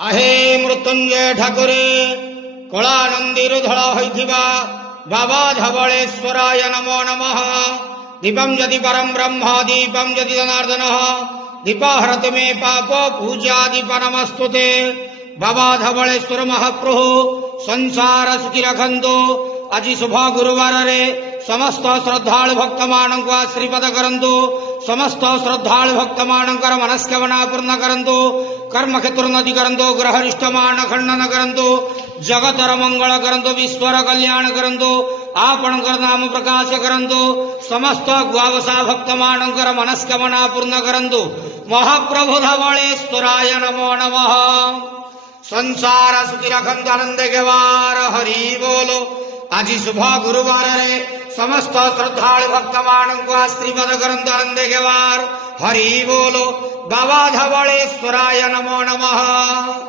आहे मृत्युंजय ठाकुरे कला नंदीर धड़ा होइथिबा बाबा धवलेश्वराय नमो नमः। दीपम यदि परम ब्रह्म दीपम यदि जनार्दन दीपाहरत मे पाप पूजा दीप नमस्तुते। बाबा धवलेश्वर महाप्रभु संसार सुखी रखंतु। आज शुभ गुरुवार रे समस्त श्रद्धालु भक्त मानक आशीर्वाद करंतु। समस्त श्रद्धालु भक्त मानकर मनस्कामना पूर्ण करंतु। कर्म क्षेत्रोन्नति करंतु। ग्रहरिष्ट मान खंडन करंतु। जगतर मंगल करंतु। विश्वर कल्याण करंतु। आपणकर नाम प्रकाश करंतु। समस्त ग्वावसा भक्त मानकर मनस्कामना पूर्ण करंतु। महाप्रभु धवलेश्वराय नमो नमः। संसार सुखी रखंतु आनंद गेवार हरि बोलो। आज शुभ गुरुवार रे समस्त श्रद्धालु भक्त मानक आशीर्वाद करंतु आनंद गेवार हरि बोलो। बाबा धवलेश्वराय नमो नमः।